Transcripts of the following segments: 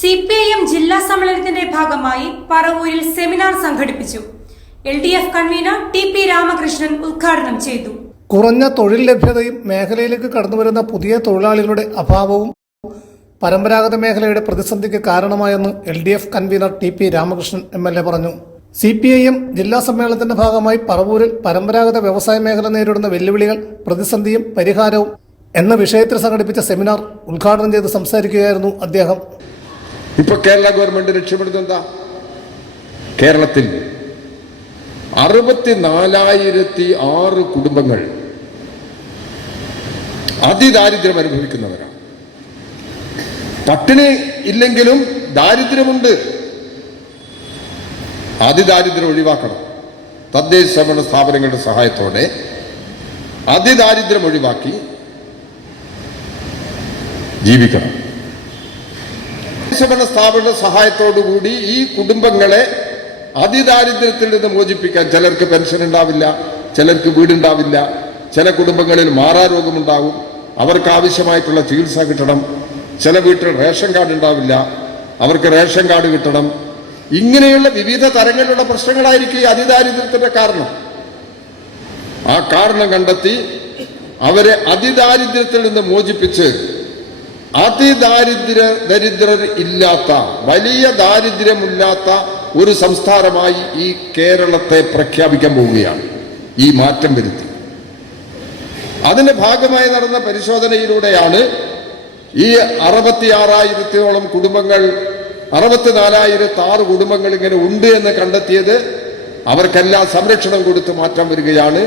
CPIM ജില്ലാ സമ്മേളനത്തിന്റെ ഭാഗമായി പറവൂരിൽ സെമിനാർ സംഘടിപ്പിച്ചു. LDF കൺവീനർ TP രാമകൃഷ്ണൻ ഉദ്ഘാടനം ചെയ്തു. കുറഞ്ഞ തൊഴിൽ ലഭ്യതയും മേഖലയിലേക്ക് കടന്നുവരുന്ന പുതിയ തൊഴിലാളികളുടെ അഭാവവും പരമ്പരാഗത മേഖലയുടെ പ്രതിസന്ധിക്ക് കാരണമായെന്ന് LDF convener TP Ramakrishnan MLA പറഞ്ഞു. CPIM ജില്ലാ സമ്മേളനത്തിന്റെ ഭാഗമായി പറവൂരിൽ പരമ്പരാഗത വ്യവസായ മേഖല നേരിടുന്ന വെല്ലുവിളികൾ, പ്രതിസന്ധിയും പരിഹാരവും എന്ന വിഷയത്തിൽ സംഘടിപ്പിച്ച സെമിനാർ ഉദ്ഘാടനം ചെയ്ത് സംസാരിക്കുകയായിരുന്നു അദ്ദേഹം. ഇപ്പൊ കേരള ഗവൺമെന്റ് രക്ഷപ്പെടുന്നത് എന്താ? കേരളത്തിൽ 64,006 കുടുംബങ്ങൾ അതിദാരിദ്ര്യം അനുഭവിക്കുന്നവരാണ്. പട്ടിണി ഇല്ലെങ്കിലും ദാരിദ്ര്യമുണ്ട്. അതിദാരിദ്ര്യം ഒഴിവാക്കണം. തദ്ദേശ സ്വയംഭരണ സ്ഥാപനങ്ങളുടെ സഹായത്തോടെ അതിദാരിദ്ര്യം ഒഴിവാക്കി ജീവിക്കണം. സ്വയംഭരണ സ്ഥാപന സഹായത്തോടുകൂടി ഈ കുടുംബങ്ങളെ അതിദാരിദ്ര്യത്തിൽ നിന്ന് മോചിപ്പിക്കാൻ, ചിലർക്ക് പെൻഷൻ ഉണ്ടാവില്ല, ചിലർക്ക് വീടുണ്ടാവില്ല, ചില കുടുംബങ്ങളിൽ മാറാരോഗമുണ്ടാവും, അവർക്ക് ആവശ്യമായിട്ടുള്ള ചികിത്സ കിട്ടണം, ചില വീട്ടിൽ റേഷൻ കാർഡ് ഉണ്ടാവില്ല, അവർക്ക് റേഷൻ കാർഡ് കിട്ടണം. ഇങ്ങനെയുള്ള വിവിധ തരങ്ങളിലുള്ള പ്രശ്നങ്ങളായിരിക്കും ഈ അതിദാരിദ്ര്യത്തിന്റെ കാരണം. ആ കാരണം കണ്ടെത്തി അവരെ അതിദാരിദ്ര്യത്തിൽ നിന്ന് മോചിപ്പിച്ച് ദരിദ്രർ ഇല്ലാത്ത, വലിയ ദാരിദ്ര്യമില്ലാത്ത ഒരു സംസ്ഥാനമായി ഈ കേരളത്തെ പ്രഖ്യാപിക്കാൻ പോവുകയാണ്. ഈ മാറ്റം വരുത്തി അതിന്റെ ഭാഗമായി നടന്ന പരിശോധനയിലൂടെയാണ് ഈ 66,000-ഓളം കുടുംബങ്ങൾ, 64,006 കുടുംബങ്ങൾ ഇങ്ങനെ ഉണ്ട് എന്ന് കണ്ടെത്തിയത്. അവർക്കെല്ലാം സംരക്ഷണം കൊടുത്ത് മാറ്റം വരികയാണ്.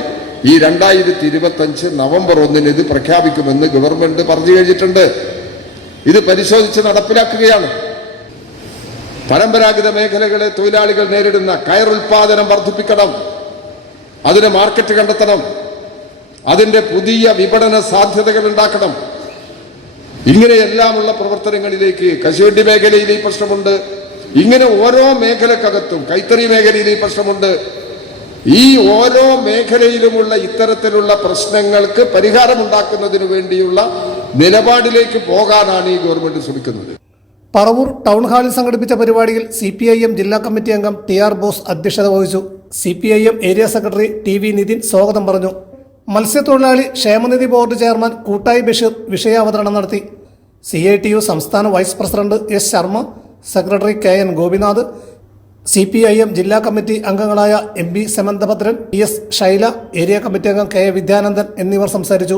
ഈ 2025 നവംബർ 1 ഇത് പ്രഖ്യാപിക്കുമെന്ന് ഗവൺമെന്റ് പറഞ്ഞു കഴിഞ്ഞിട്ടുണ്ട്. ഇത് പരിശോധിച്ച് നടപ്പിലാക്കുകയാണ്. പരമ്പരാഗത മേഖലകളെ തൊഴിലാളികൾ നേരിടുന്ന കയർ ഉൽപാദനം വർദ്ധിപ്പിക്കണം, അതിന് മാർക്കറ്റ് കണ്ടെത്തണം, അതിന്റെ പുതിയ വിപണന സാധ്യതകൾ ഉണ്ടാക്കണം. ഇങ്ങനെയെല്ലാമുള്ള പ്രവർത്തനങ്ങളിലേക്ക് കശുവണ്ടി മേഖലയിൽ ഈ പ്രശ്നമുണ്ട്. ഇങ്ങനെ ഓരോ മേഖലക്കകത്തും, കൈത്തറി മേഖലയിൽ ഈ പ്രശ്നമുണ്ട്. ഈ ഓരോ മേഖലയിലുമുള്ള ഇത്തരത്തിലുള്ള പ്രശ്നങ്ങൾക്ക് പരിഹാരമുണ്ടാക്കുന്നതിനു വേണ്ടിയുള്ള നിലപാടിലേക്ക് പോകാനാണ് ഈ ഗവൺമെന്റ് ശ്രമിക്കുന്നത്. പറവൂർ ടൗൺ ഹാളിൽ സംഘടിപ്പിച്ച പരിപാടിയിൽ CPIM ജില്ലാ കമ്മിറ്റി അംഗം TR ബോസ് അധ്യക്ഷത വഹിച്ചു. CPIM area secretary TV Nithin സ്വാഗതം പറഞ്ഞു. മത്സ്യത്തൊഴിലാളി ക്ഷേമനിധി ബോർഡ് ചെയർമാൻ കൂട്ടായി ബഷീർ വിഷയാവതരണം നടത്തി. CITU സംസ്ഥാന vice president S Sharma, secretary KN Gopinath, CPIM ജില്ലാ കമ്മിറ്റി അംഗങ്ങളായ MB Semanthabhadran, PS Shaila, area committee അംഗം KA വിദ്യാനന്ദൻ എന്നിവർ സംസാരിച്ചു.